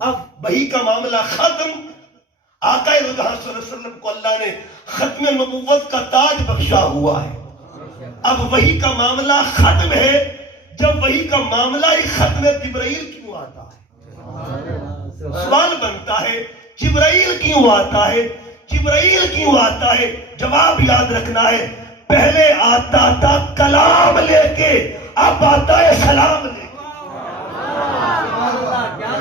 اب وحی کا معاملہ ختم. آقا جہاں صلی اللہ علیہ وسلم کو اللہ نے ختم نبوت کا تاج بخشا ہوا ہے. اب وحی کا معاملہ ختم ہے. جب وحی کا معاملہ ہی ختم ہے، جبرائیل کیوں آتا ہے؟ سوال بنتا ہے جبرائیل کیوں آتا ہے؟ جبرائیل کیوں آتا ہے؟ جواب یاد رکھنا ہے، پہلے آتا تھا کلام لے کے، اب آتا ہے سلام لے کے.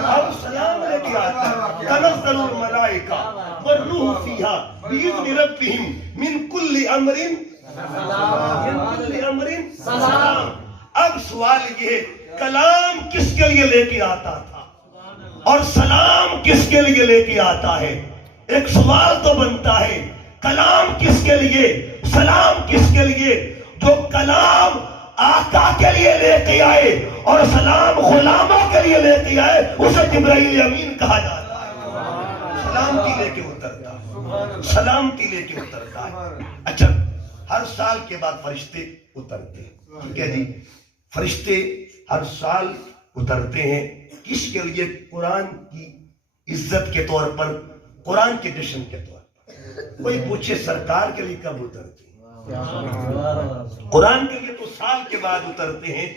اب سلام لے کے آتا ہے. تنزل الملائکہ والروح فیہا بإذن ربہم من کل امر سلام. اب سوال یہ، کلام کس کے لیے لے کے آتا تھا اور سلام کس کے لیے لے کے آتا ہے؟ ایک سوال تو بنتا ہے، کلام کس کے لیے، سلام کس کے لیے؟ جو کلام آقا کے لیے لے کے آئے اور سلام غلاموں کے لیے لے کے آئے، اسے جبرائیل امین کہا جاتا ہے. سلامتی لے کے اترتا ہے، سلامتی لے کے اترتا ہے. اچھا، ہر سال کے بعد فرشتے اترتے ہیں، ٹھیک ہے جی. فرشتے ہر سال اترتے ہیں. کس کے لیے؟ قرآن کی عزت کے طور پر، قرآن کے جشن کے طور پر. کوئی پوچھے سرکار کے لیے کب اترتے ہیں؟ قرآن کے لیے تو سال کے بعد اترتے ہیں.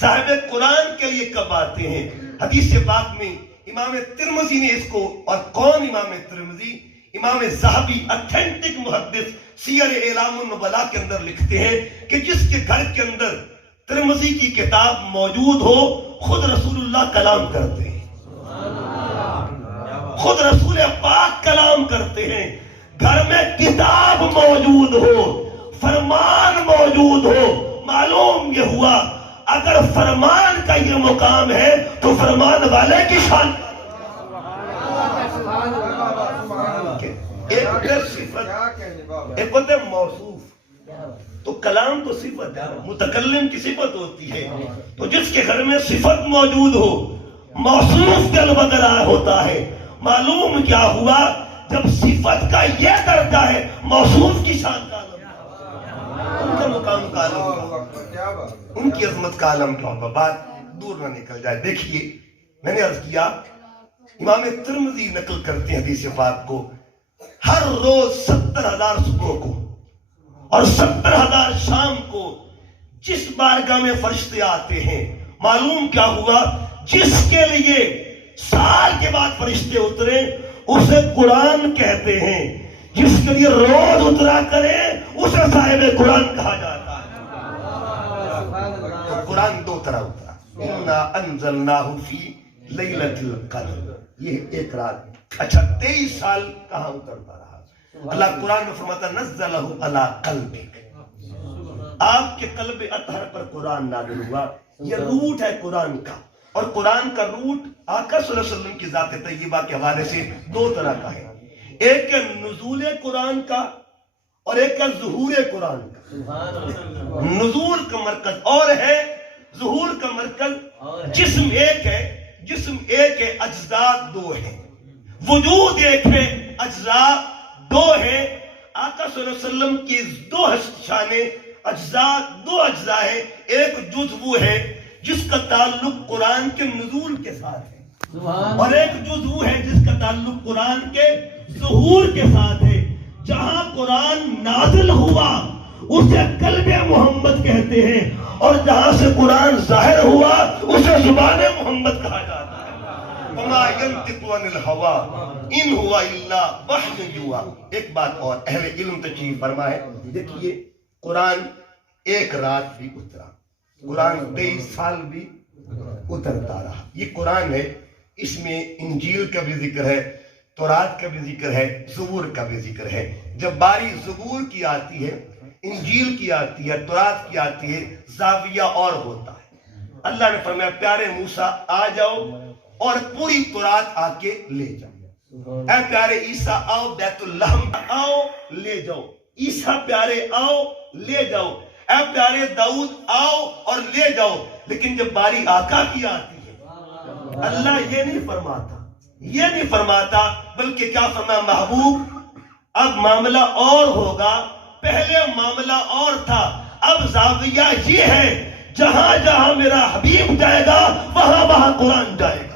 صاحب قرآن کے لیے کب آتے ہیں؟ حدیث پاک میں امام ترمذی نے اس کو، اور کون امام ترمذی؟ امام ذہبی اتھینٹک محدث سیر اعلام النبلاء کے اندر لکھتے ہیں کہ جس کے گھر کے اندر ترمذی کی کتاب موجود ہو، خود رسول اللہ کلام کرتے ہیں، خود رسول پاک کلام کرتے ہیں. گھر میں کتاب موجود ہو، فرمان موجود ہو. معلوم یہ ہوا اگر فرمان کا یہ مقام ہے تو فرمان والے کی شان. ایک ہوتا صفت، ایک ہوتا ہے موصوف. تو کلام تو صفت ہے، متکلم کی صفت ہوتی ہے. تو جس کے گھر میں صفت موجود ہو، موصوف دل وغیرہ ہوتا ہے. معلوم کیا ہوا، جب صفت کا یہ درجہ ہے، موصوف کی شان کا عالم، ان کا مقام کا عالم، ان کی عظمت کا عالم کیا ہوگا. بات دور نہ نکل جائے. دیکھیے، میں نے عرض کیا، امام ترمذی نقل کرتے ہیں حدیث پاک کو، ہر روز 70,000 صبح کو اور 70,000 شام کو جس بارگاہ میں فرشتے آتے ہیں. معلوم کیا ہوا، جس کے لیے سال کے بعد فرشتے اترے اسے قرآن کہتے ہیں، جس کے لیے روز اترا کرے اسے صاحب قرآن کہا جاتا ہے. تو قرآن دو طرح اترا، اِنَّا أَنزَلْنَاهُ فِي لَيْلَةِ الْقَدْرِ، یہ ایک رات. اچھا، 23 سال کہاں اترتا رہا؟ اللہ قرآن میں فرماتا نزلہ علی قلبک، آپ کے قلب اطہر پر قرآن نازل ہوا. یہ روٹ ہے قرآن کا، اور قرآن کا روٹ آقا صلی اللہ علیہ وسلم کی ذات طیبہ کے حوالے سے دو طرح کا ہے. ایک ہے نزول قرآن کا اور ایک ہے ظہور قرآن کا. نزول کا مرکز اور ہے، ظہور کا مرکز. جسم ایک ہے، جسم ایک ہے، اجزاء دو ہیں. وجود ایک ہے، اجزاء دو ہیں. آقا صلی اللہ علیہ وسلم کی دو شانیں، اجزاء دو اجزاء ہیں. ایک جزو ہے جس کا تعلق قرآن کے نزول کے ساتھ ہے، اور ایک جزو ہے جس کا تعلق قرآن کے ظہور کے ساتھ ہے. جہاں قرآن نازل ہوا اسے قلب محمد کہتے ہیں، اور جہاں سے قرآن ظاہر ہوا اسے زبان محمد کہا جاتا ہے. وما ينطق عن الهوى ان هو الا وحی یوحی. ایک بات اور اہل علم تشریح فرمائے، دیکھیے قرآن ایک رات بھی اترا، قرآن 23 سال بھی اترتا رہا. یہ قرآن ہے، اس میں انجیل کا بھی ذکر ہے، تورات کا بھی ذکر ہے، زبور کا بھی ذکر ہے. جب باری زبور کی آتی ہے، انجیل کی آتی ہے، تورات کی آتی ہے، زاویہ اور ہوتا ہے. اللہ نے فرمایا پیارے موسیٰ آ جاؤ اور پوری تورات آ کے لے جاؤ. اے پیارے عیسیٰ آؤ، بیت اللحم آؤ لے جاؤ. عیسیٰ پیارے آؤ لے جاؤ. اے پیارے داؤد آؤ اور لے جاؤ. لیکن جب باری آقا کی آتی ہے، اللہ یہ نہیں فرماتا، یہ نہیں فرماتا، بلکہ کیا فرمایا، محبوب اب معاملہ اور ہوگا. پہلے معاملہ اور تھا، اب زاویہ یہ ہے، جہاں جہاں میرا حبیب جائے گا وہاں وہاں قرآن جائے گا.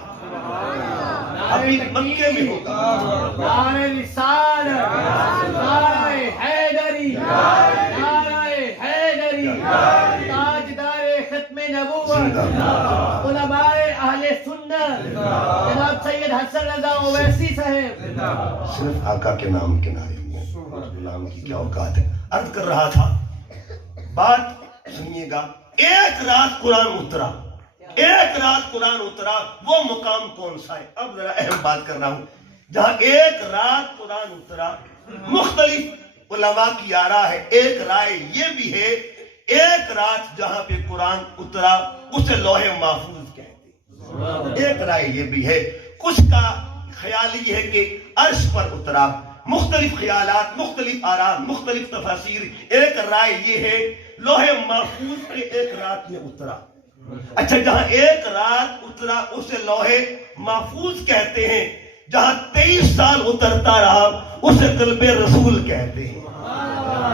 ابھی مکے میں ہوگا. نعرہ رسالت، نعرہ حیدری، نعرہ حیدری، تاجدار ختم نبوت، علماء اہل سنت جناب سید حسن رضا اویسی صاحب. صرف آقا کے نام کے نعرے میں غلام کی کیا اوقات ہے. عرض کر رہا تھا، بات سنیے گا. ایک رات قرآن اترا، ایک رات قرآن اترا، وہ مقام کون سا ہے؟ اب ذرا اہم بات کر رہا ہوں. جہاں ایک رات قرآن اترا، مختلف علماء کی آراء ہے. ایک رائے یہ بھی ہے ایک رات جہاں پہ قرآن اترا اسے لوح محفوظ کہتے ہیں. ایک رائے یہ بھی ہے. کچھ کا خیال یہ ہے کہ عرش پر اترا. مختلف خیالات، مختلف آراء، مختلف تفاسیر. ایک رائے یہ ہے لوح محفوظ کے ایک رات میں اترا. اچھا، جہاں ایک رات اترا اسے لوح محفوظ کہتے ہیں. جہاں 23 سال اترتا رہا اسے قلب رسول کہتے ہیں.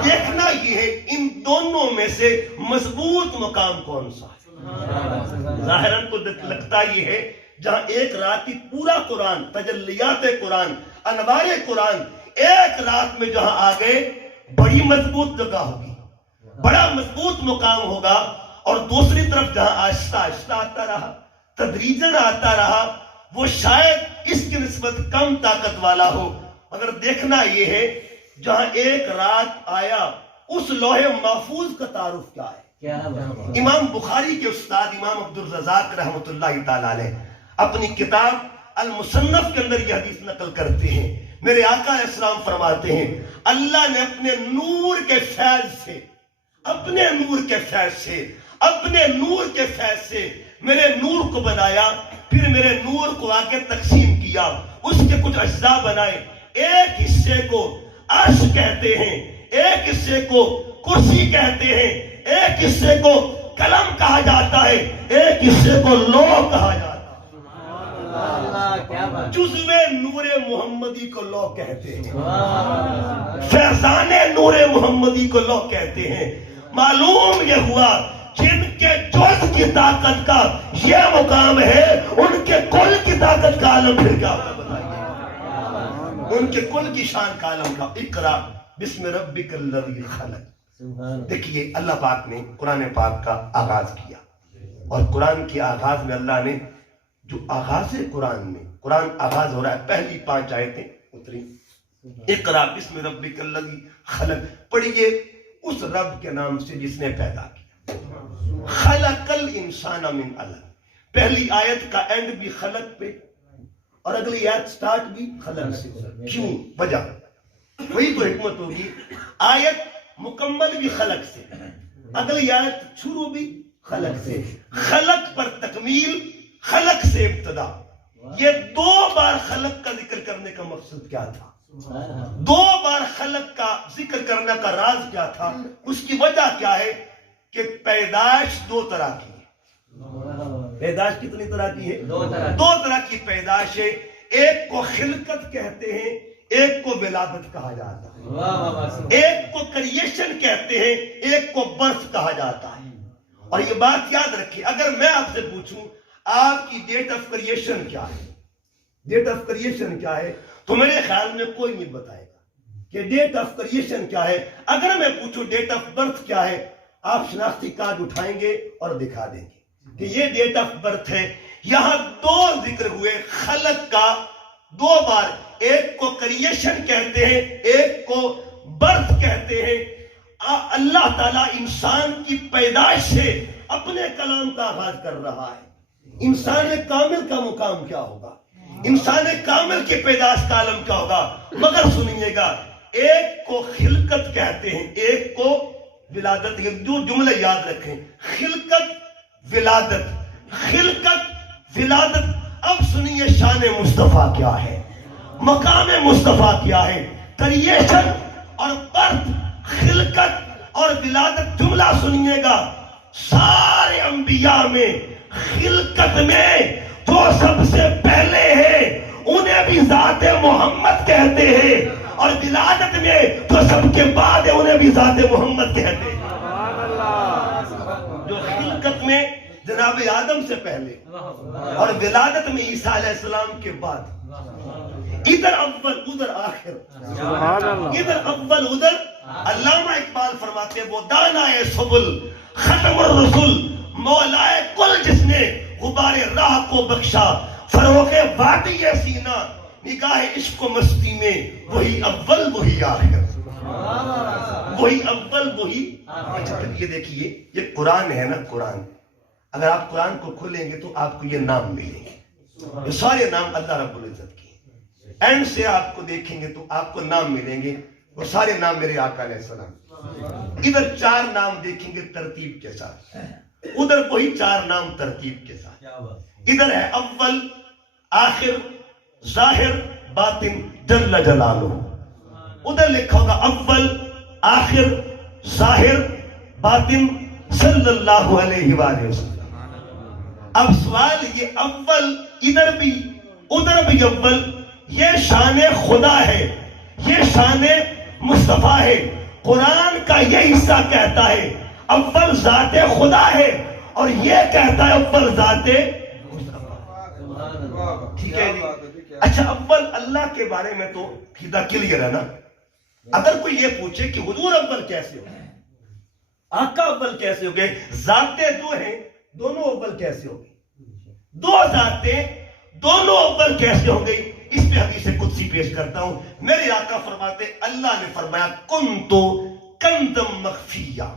دیکھنا یہ ہے ان دونوں میں سے مضبوط مقام کون سا ہے. ظاہراً تو لگتا یہ ہے جہاں ایک رات ہی پورا قرآن، تجلیات قرآن، انوار قرآن ایک رات میں جہاں آ گئے، بڑی مضبوط جگہ ہوگی، بڑا مضبوط مقام ہوگا. اور دوسری طرف جہاں آہستہ آہستہ آتا رہا، تدریجاً آتا رہا، وہ شاید اس کی نسبت کم طاقت والا ہو. مگر دیکھنا یہ ہے جہاں ایک رات آیا اس لوح محفوظ کا تعارف کیا ہے. امام بخاری کے استاد امام عبدالرزاق رحمۃ اللہ تعالی علیہ اپنی کتاب المصنف کے اندر یہ حدیث نقل کرتے ہیں. میرے آقا علیہ السلام فرماتے ہیں اللہ نے اپنے نور کے فیض سے، اپنے نور کے فیض سے، اپنے نور کے فیض سے میرے نور کو بنایا، پھر میرے نور کو آگے تقسیم کیا، اس کے کچھ اجزاء بنائے. ایک حصے کو عرش کہتے ہیں، ایک حصے کو کرسی کہتے ہیں، ایک حصے کو قلم کہا جاتا ہے، ایک حصے کو لوح کہا جاتا ہے. جزو نور محمدی کو لوح کہتے ہیں، فیضان نور محمدی کو لوح کہتے ہیں. معلوم یہ ہوا جن کے جز کی طاقت کا یہ مقام ہے، ان کے کل کی طاقت کا عالم پھر کیا ہوگا بتائیے. ان کے کل کی شان کا عالم کا. اقرا بسم ربک الذی خلق. دیکھیے اللہ پاک نے قرآن پاک کا آغاز کیا، اور قرآن کے آغاز میں اللہ نے جو آغاز ہے قرآن میں، قرآن آغاز ہو رہا ہے، پہلی 5 آیتیں اتری. اقرا بسم ربک الذی خلق. پڑھیے اس رب کے نام سے جس نے پیدا کیا. خلق الانسان من علق. پہلی آیت کا اینڈ بھی خلق پہ اور اگلی آیت سٹارٹ بھی خلق سے. کیوں؟ وجہ وہی تو حکمت ہوگی. آیت مکمل بھی خلق سے، اگلی آیت شروع بھی خلق سے. خلق پر تکمیل، خلق سے ابتدا. یہ 2 بار خلق کا ذکر کرنے کا مقصد کیا تھا؟ 2 بار خلق کا ذکر کرنے کا راز کیا تھا؟ اس کی وجہ کیا ہے کہ پیدائش 2 طرح کی ہے. پیدائش کتنی طرح کی ہے؟ 2 طرح کی پیدائش ہے. ایک کو خلقت کہتے ہیں، ایک کو ولادت کہا جاتا ہے. ایک کو کریشن کہتے ہیں، ایک کو برث کہا جاتا ہے. اور یہ بات یاد رکھیں، اگر میں آپ سے پوچھوں آپ کی ڈیٹ آف کریشن کیا ہے، ڈیٹ آف کریشن کیا ہے، تو میرے خیال میں کوئی نہیں بتائے گا کہ ڈیٹ آف کریشن کیا ہے. اگر میں پوچھوں ڈیٹ آف برتھ کیا ہے، آپ شناختی کارڈ اٹھائیں گے اور دکھا دیں گے کہ یہ ڈیٹ آف برتھ ہے. یہاں 2 ذکر ہوئے خلق کا 2 بار. ایک کو کریشن کہتے ہیں، ایک کو برتھ کہتے ہیں. اللہ تعالیٰ انسان کی پیدائش سے اپنے کلام کا آغاز کر رہا ہے. انسان کامل کا مقام کیا ہوگا، انسان کامل کی پیدائش کا عالم کیا ہوگا. مگر سنیے گا، ایک کو خلقت کہتے ہیں، ایک کو ولادت. جو جملے یاد رکھیں، خلقت ولادت، خلقت ولادت. اب سنیے شان مصطفیٰ کیا ہے، مقام مصطفیٰ کیا ہے. کریشن اور برتھ، خلقت اور ولادت. جملہ سنیے گا، سارے انبیاء میں خلقت میں جو سب سے پہلے ہیں انہیں بھی ذات محمد کہتے ہیں، اور ولادت میں جو سب کے بعد ہے انہیں بھی ذات محمد کہتے ہیں. جو خلقت میں جناب آدم سے پہلے اور ولادت میں عیسیٰ علیہ السلام کے بعد. ادھر اول ادھر آخر, ادھر اول ادھر. علامہ اقبال فرماتے وہ دانائے سبل ختم الرسل مولائے کل جس نے غبار راہ کو بخشا, فروغ وادی سینہ نگاہ عشق و مستی میں وہی اول وہی آخر, وہی اول وہی. اچھا یہ دیکھیے یہ قرآن ہے نا, قرآن اگر آپ قرآن کو کھولیں گے تو آپ کو یہ نام ملیں گے, یہ سارے نام اللہ رب العزت کے. اینڈ سے آپ کو دیکھیں گے تو آپ کو نام ملیں گے, وہ سارے نام میرے آقا علیہ السلام. ادھر 4 نام دیکھیں گے ترتیب کے ساتھ, ادھر کوئی 4 نام ترتیب کے ساتھ. ادھر ہے اول آخر ظاہر باطن جل جلالہ, ادھر لکھا ہوگا اول آخر ظاہر باطن صلی اللہ علیہ وآلہ وسلم. اب سوال یہ اول ادھر بھی ادھر بھی اول, یہ شان خدا ہے, یہ شان مصطفیٰ ہے. قرآن کا یہ حصہ کہتا ہے اول ذات خدا ہے, اور یہ کہتا ہے اول ذات مصطفیٰ. ٹھیک ہے جی. اچھا اول اللہ کے بارے میں تو سیدھا کلیئر ہے نا. اگر کوئی یہ پوچھے کہ حضور اول کیسے ہو گئے, آقا اول کیسے ہو گئے, ذاتیں 2 ہیں دونوں اول کیسے ہو گئی, 2 ذاتیں دونوں اول کیسے ہو گئی, اس پہ حدیث قدسی پیش کرتا ہوں. میرے آقا فرماتے اللہ نے فرمایا کنتو کنزم مخفیہ,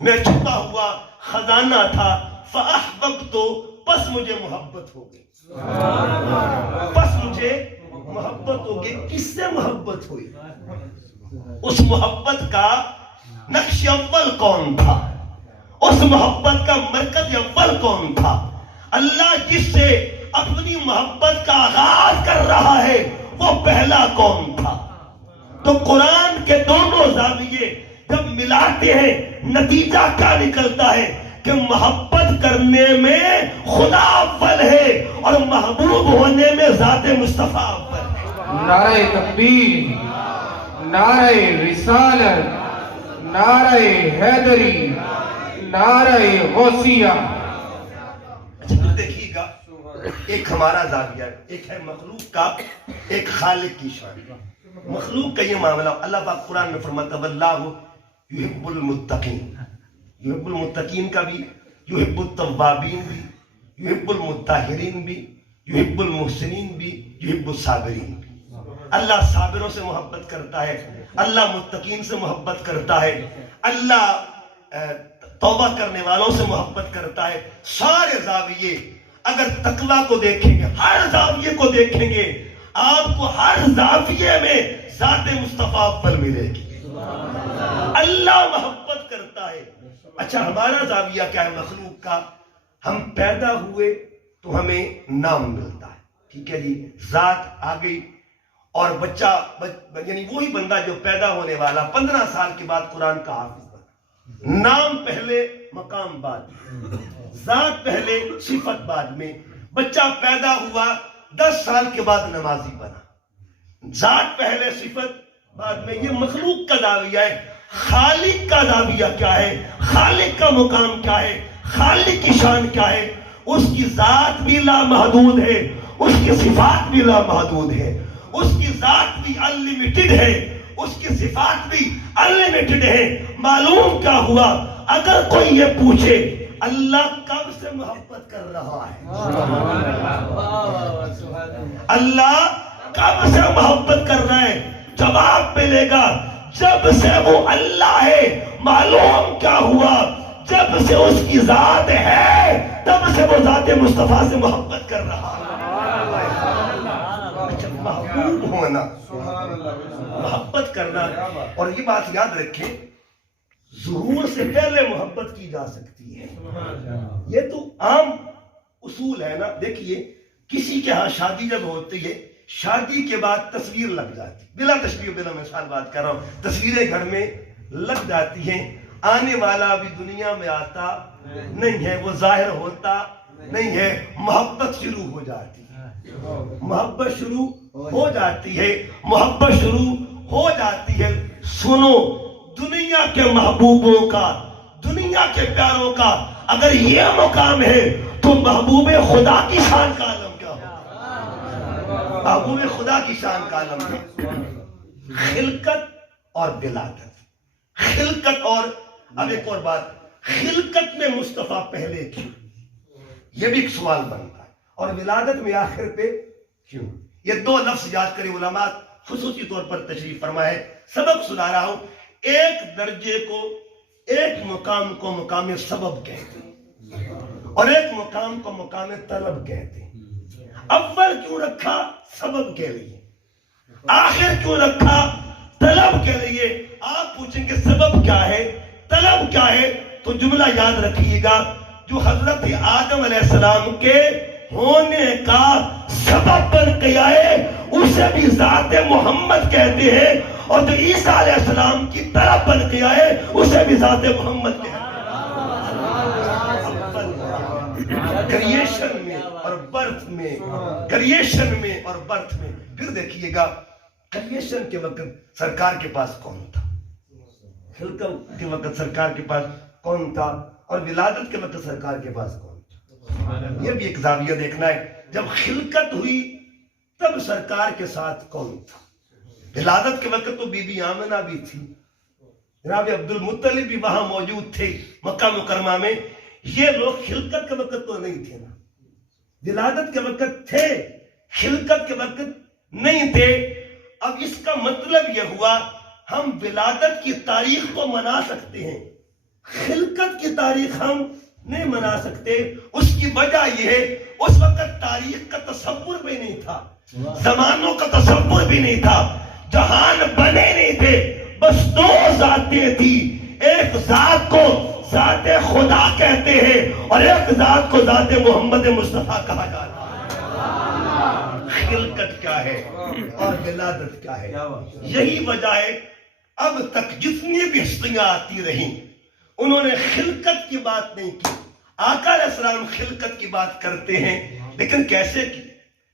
میں چھپا ہوا خزانہ تھا, فاحببتو پس مجھے محبت ہو گئی, پس مجھے محبت ہو گئی. کس سے محبت ہوئی, اس محبت کا نقش اول کون تھا, اس محبت کا مرکز اول کون تھا. اللہ جس سے اپنی محبت کا آغاز کر رہا ہے وہ پہلا کون تھا. تو قرآن کے دونوں زاویے جب ملاتے ہیں نتیجہ کیا نکلتا ہے کہ محبت کرنے میں خدا اول ہے اور محبوب ہونے میں ذات مصطفیٰ اول ہے. نعرہ تکبیر, نعرہ رسالت, نعرہ حیدری, نعرہ غوثیہ. اچھا دیکھیے گا, ایک ہمارا زاویہ ہے, ایک ہے مخلوق کا, ایک خالق کی شان. مخلوق کا یہ معاملہ اللہ پاک قرآن میں فرماتا واللہ یحب المتقین, یحب المتقین کا بھی, یحب التوابین بھی, یحب المطہرین بھی, یحب المحسنین بھی, یحب الصابرین بھی. اللہ صابروں سے محبت کرتا ہے, اللہ متقین سے محبت کرتا ہے, اللہ توبہ کرنے والوں سے محبت کرتا ہے. سارے زاویے اگر تقویٰ کو دیکھیں گے, ہر زاویے کو دیکھیں گے, آپ کو ہر زاویے میں ذات مصطفیٰ اول ملے گی. اللہ محبت کرتا ہے. اچھا ہمارا زاویہ کیا ہے مخلوق کا, ہم پیدا ہوئے تو ہمیں نام ملتا ہے, ٹھیک ہے جی, ذات آ گئی, اور بچہ یعنی وہی بندہ جو پیدا ہونے والا 15 سال کے بعد قرآن کا حافظ بنا, نام پہلے مقام بعد, ذات پہلے صفت بعد میں. بچہ پیدا ہوا 10 سال کے بعد نمازی بنا, ذات پہلے صفت بعد میں. یہ مخلوق کا دعویہ ہے. خالق کا دعویہ کیا ہے, خالق کا مقام کیا ہے, خالق کی شان کیا ہے. اس کی ذات بھی لامحدود ہے, اس کی صفات بھی لامحدود ہے, اس کی ذات بھی انلیمیٹڈ ہے, اس کی صفات بھی انلیمیٹڈ ہے. معلوم کیا ہوا, اگر کوئی یہ پوچھے اللہ کب سے محبت کر رہا ہے, اللہ کب سے محبت کر رہا ہے, جواب ملے گا جب سے وہ اللہ ہے. معلوم کیا ہوا, جب سے اس کی ذات ہے تب سے وہ ذات مصطفیٰ سے محبت کر رہا ہے. محبوب ہونا, محبت کرنا. اور یہ بات یاد رکھیں, ظہور سے پہلے محبت کی جا سکتی ہے. یہ تو عام اصول ہے نا. دیکھیے کسی کے ہاں شادی جب ہوتی ہے, شادی کے بعد تصویر لگ جاتی, بلا تشبیہ بلا مثال بات کر رہا ہوں, تصویریں گھر میں لگ جاتی ہیں. آنے والا بھی دنیا میں آتا نہیں ہے, وہ ظاہر ہوتا نہیں ہے. محبت شروع ہو جاتی ہے, محبت شروع ہو جاتی ہے, محبت شروع ہو جاتی ہے. سنو, دنیا کے محبوبوں کا, دنیا کے پیاروں کا اگر یہ مقام ہے تو محبوب خدا کی شان کا عالم کیا ہو؟ محبوب خدا کی شان کا عالم ہے خلقت اور ولادت. خلقت اور اب ایک اور بات, خلقت میں مصطفیٰ پہلے کیوں, یہ بھی ایک سوال بنتا ہے, اور ولادت میں آخر پہ کیوں؟ یہ دو لفظ یاد کریں علماء خصوصی طور پر تشریف فرمائے. سبق سنا رہا ہوں. ایک درجے کو, ایک مقام کو مقام سبب کہتے ہیں اور ایک مقام کو مقام طلب کہتے ہیں. اول کیوں رکھا؟ سبب کے لیے. آخر کیوں رکھا؟ طلب کے لیے. آپ پوچھیں گے سبب کیا ہے, طلب کیا ہے, تو جملہ یاد رکھیے گا جو حضرت آدم علیہ السلام کے ہونے کا سبب بن کے آئے اسے بھی ذات محمد کہتے ہیں, اور جو عیسیٰ علیہ السلام کی طرف بن کے آئے اسے بھی ذات محمد کہتے ہیں. کریشن میں اور برتھ میں, کریشن میں اور برتھ میں. پھر دیکھیے گا کریشن کے وقت سرکار کے پاس کون تھا, خلقت کے وقت سرکار کے پاس کون تھا, اور ولادت کے وقت سرکار کے پاس کون تھا. یہ بھی ایک زاویہ دیکھنا ہے. جب خلقت ہوئی تب سرکار کے ساتھ کون تھا. ولادت کے وقت تو بی بی آمنہ بھی تھی, جناب عبد المطلب بھی وہاں موجود تھے مکہ مکرمہ میں. یہ لوگ خلقت کے وقت تو نہیں تھے نا, ولادت کے وقت تھے, خلقت کے وقت نہیں تھے. اب اس کا مطلب یہ ہوا ہم ولادت کی تاریخ کو منا سکتے ہیں, خلقت کی تاریخ ہم نہیں منا سکتے. اس کی وجہ یہ ہے اس وقت تاریخ کا تصور بھی نہیں تھا, زمانوں کا تصور بھی نہیں تھا, جہان بنے نہیں تھے, بس دو ذاتیں تھی. ایک ذات کو ذات خدا کہتے ہیں اور ایک ذات کو ذات محمد مصطفیٰ کہا جاتا ہے. خلقت کیا ہے اور ولادت کیا ہے, یہی وجہ ہے اب تک جتنی بھی ہستیاں آتی رہیں انہوں نے خلقت کی بات نہیں کی. آقا علیہ السلام خلقت کی بات کرتے ہیں لیکن کیسے کی,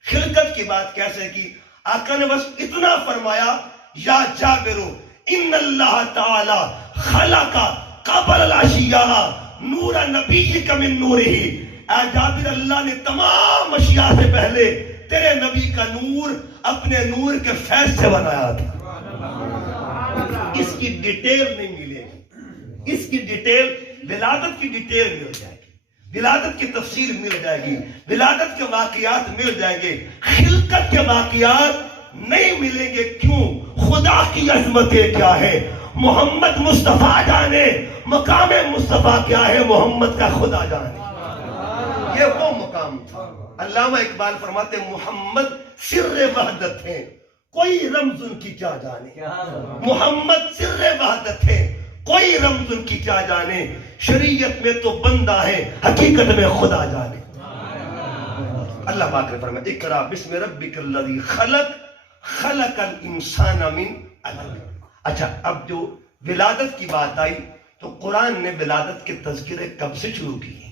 خلقت کی بات کیسے کی. آقا نے بس اتنا فرمایا یا جابر ان اللہ تعالی خلق قبل الاشیاء نور نبیک من نورہ. اے جابر اللہ نے تمام اشیاء سے پہلے تیرے نبی کا نور اپنے نور کے فیض سے بنایا تھا. اس کی ڈیٹیل نہیں ملے گی, اس کی ڈیٹیل ولادت کی ڈیٹیل مل جائے گی, ولادت کی تفسیر مل جائے گی, ولادت کے واقعات مل جائیں گے, خلقت کے واقعات نہیں ملیں گے. کیوں؟ خدا کی عظمتیں کیا ہے محمد مصطفیٰ جانے, مقام مصطفیٰ کیا ہے محمد کا خدا جانے. یہ وہ مقام تھا. علامہ اقبال فرماتے محمد سر وحدت ہے کوئی رمز ان کی کیا جانے. محمد سر وحدت ہے کوئی رمز ان کی کیا جانے. شریعت میں تو بندہ ہے حقیقت میں خدا جانے. اللہ پاک نے فرمایا اقرا بسم ربک الذی خلق خلق الانسان من علق. اچھا, اب جو ولادت کی بات آئی تو قرآن نے ولادت کے تذکرے کب سے شروع کیے.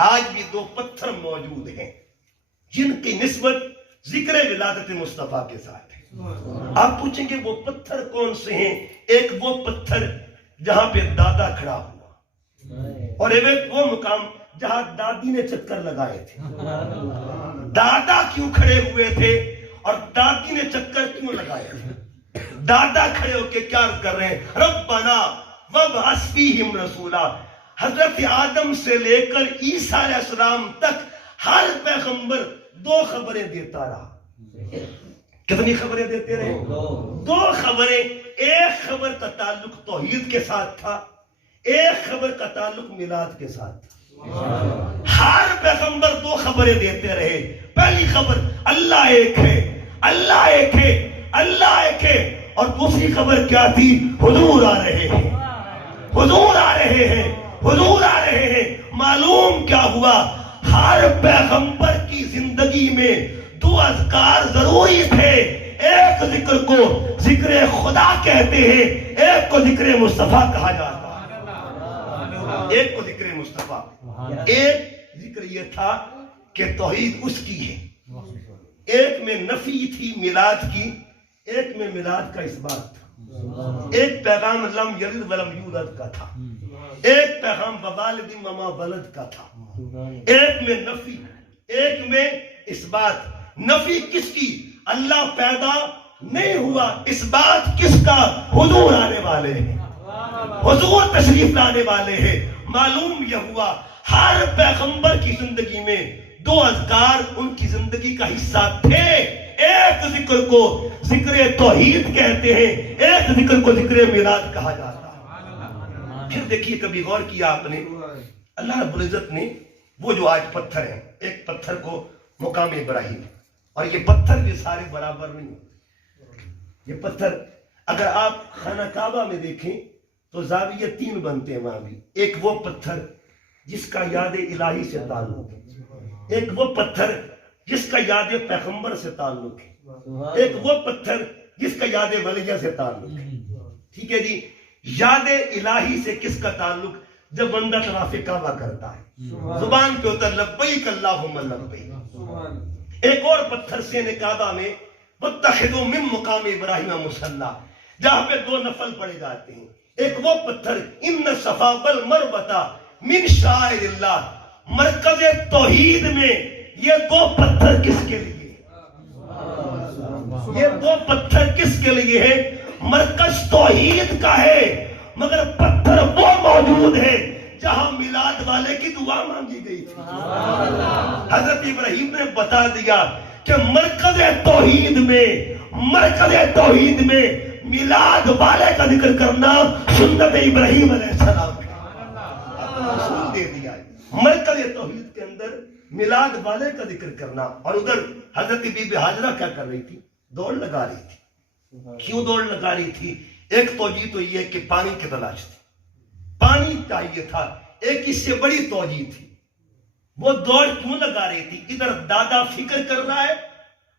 آج بھی دو پتھر موجود ہیں جن کی نسبت ذکر ولادت مصطفیٰ کے ساتھ ہے. آپ پوچھیں گے وہ پتھر کون سے ہیں. ایک وہ پتھر جہاں پہ دادا کھڑا ہوا اور ایک وہ مقام جہاں دادی نے چکر لگائے تھے. دادا کیوں کھڑے ہوئے تھے اور دادی نے چکر کیوں لگائے تھے. دادا کھڑے ہو کے کیا کر رہے ہیں ربنا وابعث فیہم رسولا. حضرت آدم سے لے کر عیسیٰ علیہ السلام تک ہر پیغمبر دو خبریں دیتا رہا. کتنی خبریں دیتے رہے؟ دو خبریں. ایک خبر کا تعلق توحید کے ساتھ تھا, ایک خبر کا تعلق میلاد کے ساتھ تھا. ہر پیغمبر دو خبریں دیتے رہے. پہلی خبر اللہ ایک ہے, اللہ ایک ہے, اللہ ایک ہے. اور دوسری خبر کیا تھی؟ حضور آ رہے ہیں, حضور آ رہے ہیں, حضور آ رہے ہیں. معلوم کیا ہوا؟ ہر پیغمبر کی زندگی میں دو اذکار ضروری تھے. ایک ذکر کو ذکر خدا کہتے ہیں, ایک کو ذکر مصطفیٰ کہا جاتا ہے. ایک کو ذکر مصطفیٰ. ایک ذکر یہ تھا کہ توحید اس کی ہے, ایک میں نفی تھی میلاد کی, ایک میں میلاد کا اثبات تھا. ایک پیغام لم یلد ولم یولد کا تھا, ایک پیغام بوالد مما ولد کا تھا، ایک میں نفی، ایک میں اس بات۔ نفی کس کی؟ اللہ پیدا نہیں ہوا، اس بات کس کا؟ حضور آنے والے ہیں، حضور تشریف لانے والے ہیں۔ معلوم یہ ہوا ہر پیغمبر کی زندگی میں دو اذکار ان کی زندگی کا حصہ تھے۔ ایک ذکر کو ذکر توحید کہتے ہیں، ایک ذکر کو ذکر میلاد کہا جاتا ہے۔ پھر دیکھیے کبھی غور کیا آپ نے، اللہ رب العزت نے وہ جو آج پتھر ہیں، ایک پتھر کو مقام ابراہیم، اور یہ پتھر بھی سارے برابر نہیں ہیں۔ یہ پتھر اگر آپ خانہ کعبہ میں دیکھیں تو زاویہ 3 بنتے ہیں وہاں بھی۔ ایک وہ پتھر جس کا یاد الہی سے تعلق ہے، ایک وہ پتھر جس کا یاد پیغمبر سے تعلق ہے، ایک وہ پتھر جس کا یاد ولیہ سے تعلق ہے۔ ٹھیک ہے جی، یاد الہی سے کس کا تعلق؟ جب بندہ طواف کعبہ کرتا ہے زبان پہ ہوتا ہے لبیک اللہم لبیک۔ ایک اور پتھر سے کعبہ میں واتخذوا من مقام ابراہیم مصلی، جہاں پہ 2 نفل پڑے جاتے ہیں۔ ایک وہ پتھر ان الصفا والمروہ من شعائر اللہ، مرکز توحید میں یہ 2 پتھر کس کے لیے؟ یہ 2 پتھر کس کے لیے ہے؟ مرکز توحید کا ہے، مگر پتھر وہ موجود ہے جہاں میلاد والے کی دعا مانگی گئی تھی۔ حضرت ابراہیم نے بتا دیا کہ مرکز توحید میں میلاد والے کا ذکر کرنا سنت ابراہیم علیہ السلام کا اصول دے دیا ہے۔ مرکز توحید کے اندر میلاد والے کا ذکر کرنا، اور ادھر حضرت بی بی ہاجرہ کیا کر رہی تھی؟ دوڑ لگا رہی تھی۔ کیوں دوڑ لگا رہی تھی؟ ایک توجہ تو یہ کہ پانی کی تلاش تھی، پانی چاہیے تھا۔ ایک اس سے بڑی توجہ تھی، وہ دوڑ کیوں لگا رہی تھی؟ ادھر دادا فکر کر رہا ہے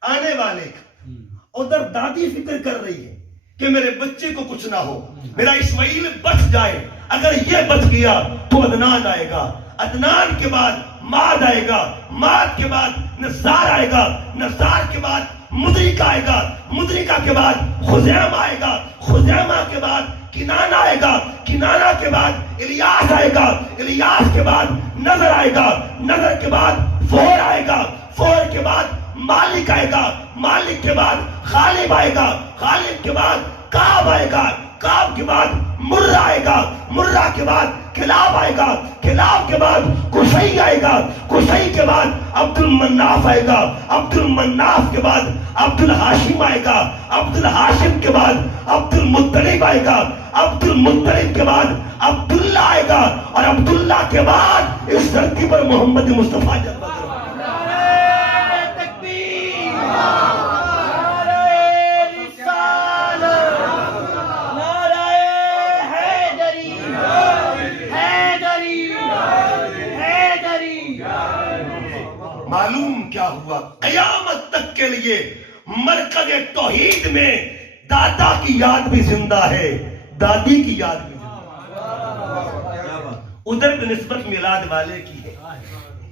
آنے والے کا، ادھر دادی فکر کر رہی ہے کہ میرے بچے کو کچھ نہ ہو، میرا اسماعیل بچ جائے۔ اگر یہ بچ گیا تو عدنان آئے گا، عدنان کے بعد ماد آئے گا، ماد کے بعد نزار آئے گا، نزار کے بعد مدرک آئے گا، مدرکہ کے بعد خزیمہ آئے گا، خزیمہ کے بعد کنانہ آئے گا، کنانہ کے بعد الیاس آئے گا، الیاس کے بعد نظر آئے گا، نظر کے بعد فور آئے گا، فور کے بعد مالک آئے گا، مالک کے بعد غالب آئے گا، غالب کے بعد کعب آئے گا، کعب کے بعد مرہ آئے گا، مرہ کے بعد کلاب آئے گا، کلاب کے بعد قصی آئے گا، قصی کے بعد عبد المناف آئے گا، عبد المناف کے بعد عبد الحاشم آئے گا، عبد الحاشم کے بعد عبد المطلب آئے گا، عبد المطلب کے بعد عبداللہ آئے گا، اور عبداللہ کے بعد اس دھرتی پر محمد مصطفیٰ جب معلوم کیا ہوا؟ قیامت تک کے لیے مرکز توحید میں دادا کی یاد بھی زندہ ہے، دادی کی یاد بھی زندہ ہے۔ ادھر بھی نسبت میلاد والے کی ہے،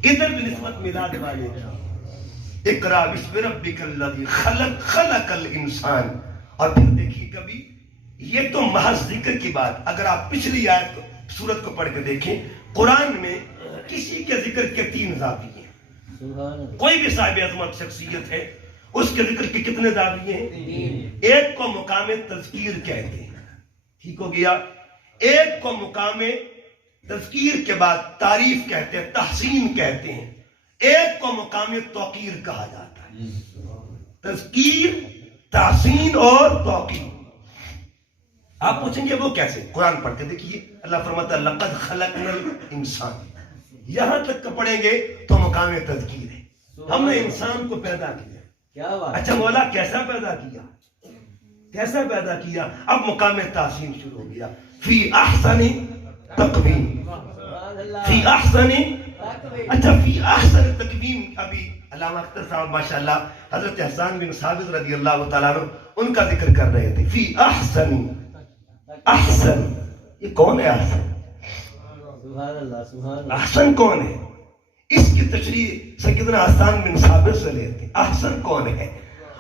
ادھر بھی نسبت میلاد والے کی۔ اقرا بسم ربک الذی خلق خلق الانسان۔ اور پھر دیکھیے کبھی یہ تو محض ذکر کی بات، اگر آپ پچھلی آیت سورت کو پڑھ کے دیکھیں، قرآن میں کسی کے ذکر کے 3 زاویے ہیں۔ کوئی بھی صاحب عظمت شخصیت ہے، اس کے ذکر کے کتنے زاویے ہیں؟ ایک کو مقام تذکیر کہتے ہیں، ٹھیک ہو گیا؟ ایک کو مقام تذکیر کے بعد تعریف کہتے ہیں، تحسین کہتے ہیں۔ ایک کو مقام توقیر کہا جاتا ہے، تذکیر، تحسین اور توقیر۔ آپ پوچھیں گے وہ کیسے؟ قرآن پڑھ کے دیکھیے، اللہ فرماتا ہے لقد خلقنا الانسان، یہاں تک پڑھیں گے تو مقام تذکیر ہے، ہم نے انسان کو پیدا کیا۔ اچھا مولا کیسا پیدا کیا؟ کیسا پیدا کیا؟ اب مقام تحسین شروع ہو گیا، فی احسن تقویم، فی احسن، اچھا فی احسن تقویم۔ ابھی علامہ اختر صاحب ماشاءاللہ حضرت حسان بن ثابت رضی اللہ تعالیٰ عنہ ان کا ذکر کر رہے تھے، فی احسن، احسن، یہ کون ہے احسن؟ احسن کون ہے؟ اس کی تشریح سیدنا حسان بن ثابت سے لیتے ہیں۔ احسن کون ہے؟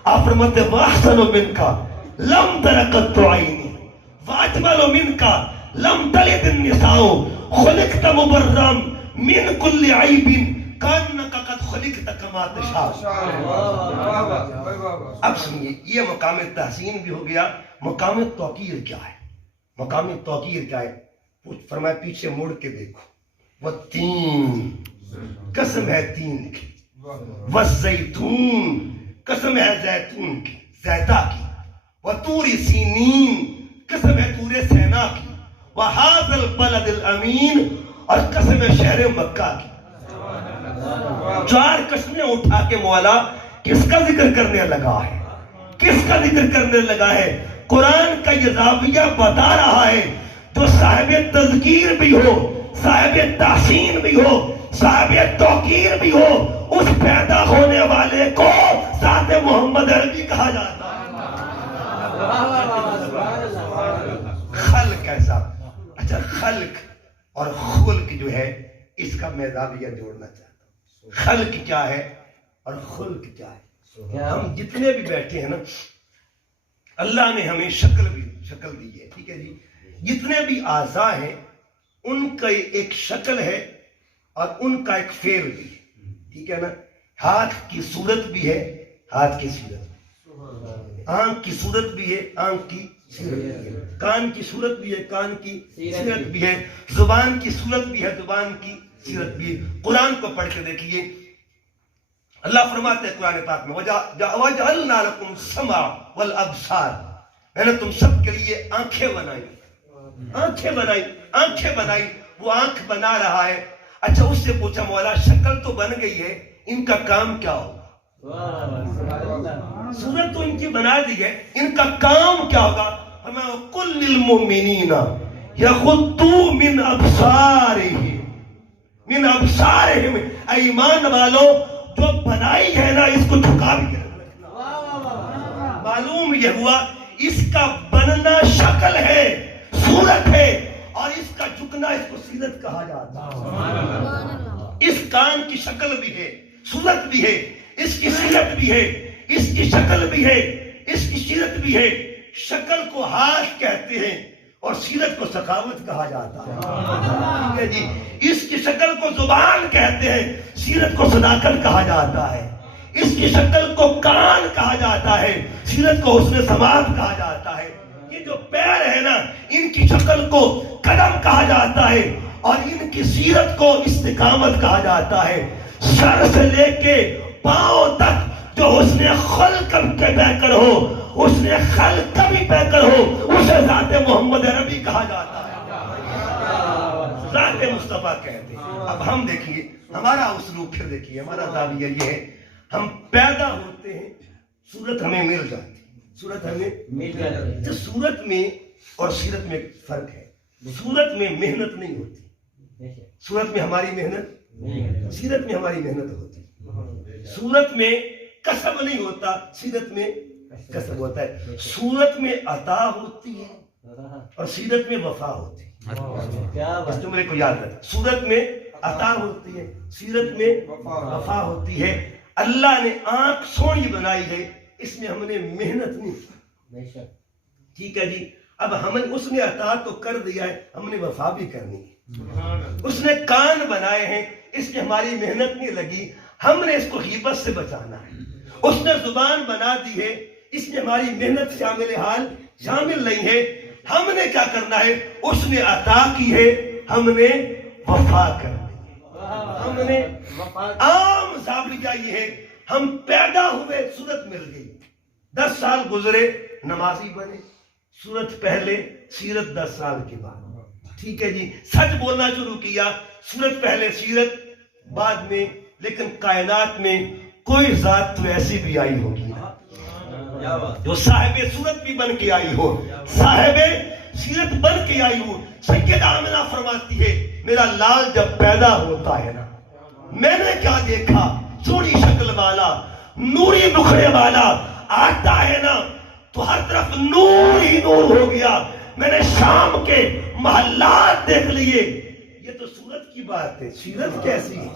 آپ فرماتے ہیں وَأَحْسَنُ مِنْكَ لَمْ تَرَ قَطُّ عَيْنِي وَأَجْمَلُ مِنْكَ لَمْ تَلِدِ النِّسَاءُ خلقت مبرم من کل عیب کانک قد خلقت کما تشاء. اب سنیے، یہ مقام تحسین بھی ہو گیا. مقام توقیر کیا ہے؟ مقام توقیر کیا ہے؟ فرمایا پیچھے مڑ کے دیکھو. والتین، قسم ہے تین کی. والزیتون، قسم ہے زیتون کی، زیتہ کی. وطور سینین، قسم ہے طور سینا کی. وہذا البلد الامین، اور قسم ہے شہر مکہ کی. چار قسمیں اٹھا کے مولا کس کا ذکر کرنے لگا ہے؟ کس کا ذکر کرنے لگا ہے؟ قرآن کا یہ زاویہ بتا رہا ہے جو صاحب تذکیر بھی ہو، صاحب تحسین بھی ہو، صاحب توقیر بھی ہو، اس پیدا ہونے والے کو ذات محمد عربی کہا جاتا ہے. خلق ایسا. اچھا، خلق اور خلق جو ہے اس کا میں زاویہ جوڑنا چاہتا ہوں. خلق کیا ہے اور خلق کیا ہے؟ ہم جتنے بھی بیٹھے ہیں نا، اللہ نے ہمیں شکل دی ہے، ٹھیک ہے جی. جتنے بھی اعضاء ہیں ان کا ایک شکل ہے اور ان کا ایک فعل بھی ہے، ٹھیک ہے نا. ہاتھ کی صورت بھی ہے، ہاتھ کی صورت. آنکھ کی صورت بھی ہے، آنکھ کی صورت بھی ہے. کان کی صورت بھی ہے، کان کی صورت بھی ہے. زبان کی صورت بھی ہے، زبان کی صورت بھی ہے. قرآن کو پڑھ کے دیکھیے، اللہ فرماتے ہیں قرآن پاک میں وَجَعَلْنَا لَكُمْ السَّمْعَ وَالْأَبْصَارَ، میں نے تم سب کے لیے آنکھیں بنائی. آنکھیں بنائی. وہ آنکھ بنا رہا ہے. اچھا، اس سے پوچھا مولا شکل تو بن گئی ہے، ان کا کام کیا ہوگا؟ صورت تو ان کی بنا دی ہے، ان کا کام کیا ہوگا؟ ہمیں قُلْ لِلْمُؤْمِنِينَ يَغُضُّوا مِنْ أَبْصَارِهِمْ، ایمان والو جو بنائی ہے نا اس کو جھکا بھی رکھنا. معلوم یہ ہوا اس کا بننا شکل ہے، صورت ہے، اور اس کا جھکنا اس کو سیرت کہا جاتا ہے. اس کان کی شکل بھی ہے، صورت بھی ہے، اس کی سیرت بھی ہے، اس کی شکل بھی ہے، اس کی سیرت بھی ہے. شکل کو ہاتھ کہتے ہیں اور سیرت کو سخاوت کہا جاتا ہے، ٹھیک ہے جی. اس کی شکل کو زبان کہتے ہیں، سیرت کو صداقت کہا جاتا ہے. اس کی شکل کو کان کہا جاتا ہے، سیرت کو حسن سماعت کہا جاتا ہے. یہ جو پیر ہے نا، ان کی شکل کو قدم کہا جاتا ہے اور ان کی سیرت کو استقامت کہا جاتا ہے. سر سے لے کے پاؤں تک جو حسن خلق کے پیکر ہو، حسن خلق کا بھی پیکر ہو، اسے ذات محمد عربی کہا جاتا ہے، ذات مصطفیٰ کہتے ہیں. اب ہم دیکھیے ہمارا اسلوب، پھر دیکھیے ہمارا زاویہ یہ ہے، ہم پیدا ہوتے ہیں، صورت ہمیں مل جاتی ہے، صورت ہمیں مل جاتی ہے. صورت میں اور سیرت میں فرق ہے. صورت میں محنت نہیں ہوتی، صورت میں ہماری محنت، سیرت میں ہماری محنت ہوتی. صورت میں کسب نہیں ہوتا، سیرت میں کسب ہوتا ہے. صورت میں عطا ہوتی ہے اور سیرت میں وفا ہوتی ہے. اس جملے کو یاد رکھ، صورت میں عطا ہوتی ہے، سیرت میں وفا ہوتی ہے. اللہ نے آنکھ سونی بنائی ہے، اس میں ہم نے محنت نہیں کی، ٹھیک ہے جی. اب اس نے عطا تو کر دیا ہے، ہم نے وفا بھی کرنی ہے. اس نے کان بنائے ہیں، اس میں ہماری محنت نہیں لگی، ہم نے اس کو غیبت سے بچانا ہے. اس نے زبان بنا دی ہے، اس میں ہماری محنت شامل نہیں ہے. ہم نے کیا کرنا ہے؟ اس نے عطا کی ہے، ہم نے وفا کرنی ہے. ہم نے عام زاویہ یہ ہے، ہم پیدا ہوئے، صورت مل گئی، 10 سال گزرے نمازی بنے، صورت پہلے، سیرت 10 سال کے بعد، ٹھیک ہے جی. سچ بولنا شروع کیا، صورت پہلے، سیرت بعد میں. لیکن کائنات میں کوئی ذات تو ایسی بھی آئی ہوگی جو صاحب صورت بھی بن کے آئی ہو، صاحب سیرت بن کے آئی ہو. سیدہ آمنہ فرماتی ہے میرا لال جب پیدا ہوتا ہے نا، میں نے کیا دیکھا، سونی شکل والا، نوری نخرے والا آتا ہے نا تو ہر طرف نور ہی نور ہو گیا. میں نے شام کے محلات دیکھ لیے. یہ تو صورت کی بات ہے، سیرت کیسی ہے؟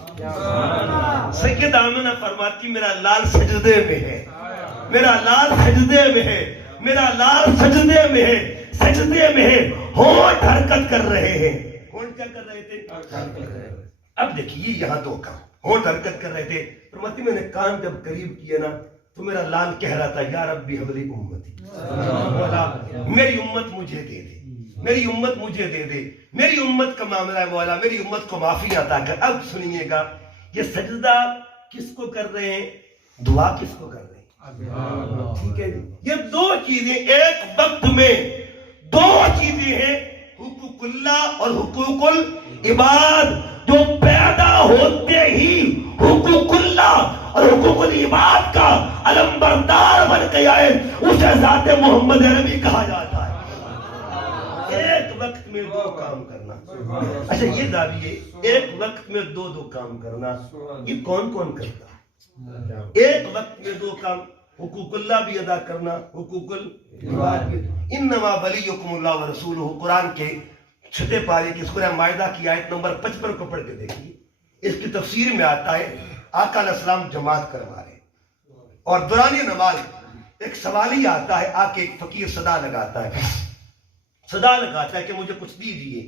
سیدہ آمنہ فرماتی میرا لال سجدے میں ہے، میرا لال سجدے میں ہے، میرا لال سجدے میں ہے، سجدے میں ہے. ہونٹ حرکت کر رہے ہیں، ہونٹ کیا کر رہے تھے؟ اب دیکھیے یہاں دو کام، ہونٹ حرکت کر رہے تھے، فرماتی میں نے کان جب قریب کیے نا تو میرا لال کہہ رہا تھا یا ربی حبلی امتی، مولا میری امت مجھے دے دے، میری امت مجھے دے دے، میری امت کا معاملہ ہے مولا، میری امت کو معافی عطا کر۔ اب سنیے گا یہ سجدہ کس کو کر رہے ہیں، دعا کس کو کر رہے ہیں؟ ٹھیک ہے، یہ دو چیزیں ایک وقت میں، دو چیزیں ہیں، حقوق اللہ اور حقوق العباد، جو پیدا ہوتے ہی حقوق اللہ اور حقوق العباد کا علم بردار بن کے آئے، اسے ذات محمد عربی کہا جاتا ہے۔ ایک وقت میں دو کام کرنا، اچھا یہ دعویے ایک وقت میں دو کام کرنا، یہ کون کون کرتا ہے؟ ایک وقت میں دو کام، حقوق اللہ بھی ادا کرنا، حقوق العباد بھی۔ انما ولیکم اللہ ورسولہ، قرآن کے چھٹے پارے کی سورہ مائدہ کی آیت نمبر 55 کو پڑھ کے دیکھیے، اس کی تفسیر میں آتا ہے آقا علیہ السلام جماعت کروا رہے اور دوران نماز ایک سوالی آتا ہے، آ کے ایک فقیر صدا لگاتا ہے کہ مجھے کچھ دیجیے۔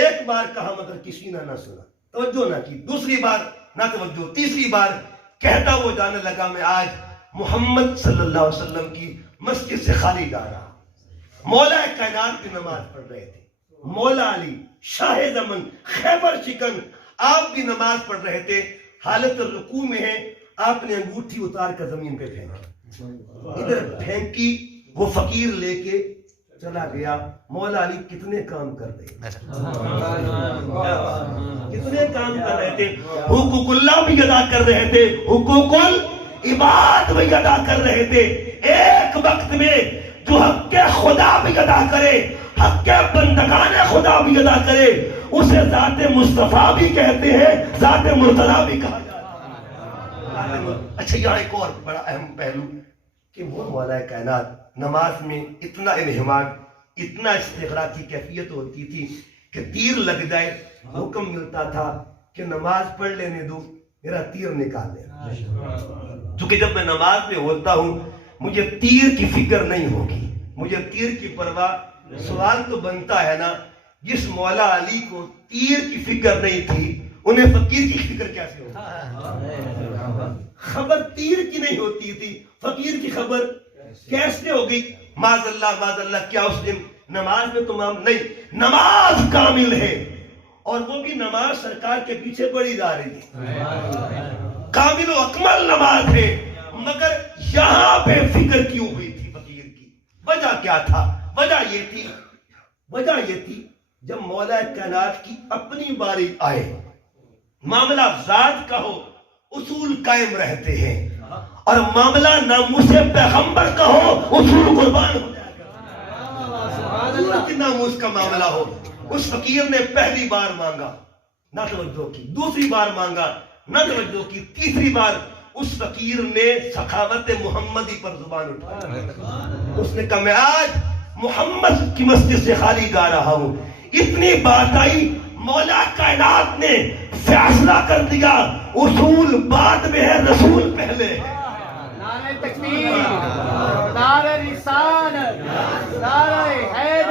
ایک بار کہا مگر کسی نے نہ سنا، توجہ نہ کی، دوسری بار نہ توجہ، تیسری بار کہتا وہ جانے لگا میں آج محمد صلی اللہ علیہ وسلم کی مسجد سے خالی جا رہا۔ مولا کائنات کی نماز پڑھ رہے تھے، مولا علی شاہ زمن خیبر شکن آپ بھی نماز پڑھ رہے تھے، حالت رکوع میں ہے، آپ نے انگوٹھی اتار کر زمین پہ پھینکی، ادھر پھینکی، وہ فقیر لے کے چلا گیا۔ مولا علی کتنے کام کر رہے تھے، کتنے کام کر رہے تھے، حقوق اللہ بھی ادا کر رہے تھے، حقوق العباد بھی ادا کر رہے تھے۔ ایک وقت میں جو حق خدا بھی ادا کرے، حق بندگان خدا بھی ادا کرے، اسے ذات مصطفیٰ بھی کہتے ہیں، ذات مرتضیٰ بھی کہا جاتا ہے۔ اچھا یہاں ایک اور بڑا اہم پہلو کہ وہ مولا کائنات نماز میں اتنا انہماک، اتنا استغراق کی کیفیت ہوتی تھی کہ تیر لگ جائے حکم ملتا تھا کہ نماز پڑھ لینے دو، میرا تیر نکال لینا، چونکہ جب میں نماز میں ہوتا ہوں مجھے تیر کی فکر نہیں ہوگی، مجھے تیر کی پرواہ۔ سوال تو بنتا ہے نا، جس مولا علی کو تیر کی فکر نہیں تھی انہیں فقیر کی فکر کیسے ہوگی؟ خبر تیر کی نہیں ہوتی تھی، فقیر کی خبر کیسے ہوگی؟ معاذ اللہ، کیا اس دن نماز میں تمام نہیں، نماز کامل ہے، اور وہ بھی نماز سرکار کے پیچھے پڑھی جا رہی ہے، کامل و اکمل نماز ہے، مگر یہاں پہ فکر کیوں ہوئی تھی فقیر کی؟ وجہ کیا تھا؟ وجہ یہ تھی جب مولا کائنات کی اپنی باری آئے، معاملہ ذات کا ہو اصول قائم رہتے ہیں، اور معاملہ ناموس پیغمبر کا ہو اصول قربان ہو جائے گا۔ حضور کی ناموس کا معاملہ ہو، اس فقیر نے پہلی بار مانگا نہ توجہ کی، دوسری بار مانگا نہ توجہ کی، تیسری بار اس فقیر نے سخاوت محمدی پر زبان اٹھائی، اس نے کہا میں آج محمد کی مسجد سے خالی جا رہا ہوں۔ اتنی بات آئی، مولا کائنات نے فیصلہ کر دیا، اصول بعد میں ہے، رسول پہلے ہے۔ نعرہ تکبیر، نعرہ رسالت، نعرہ حیدر۔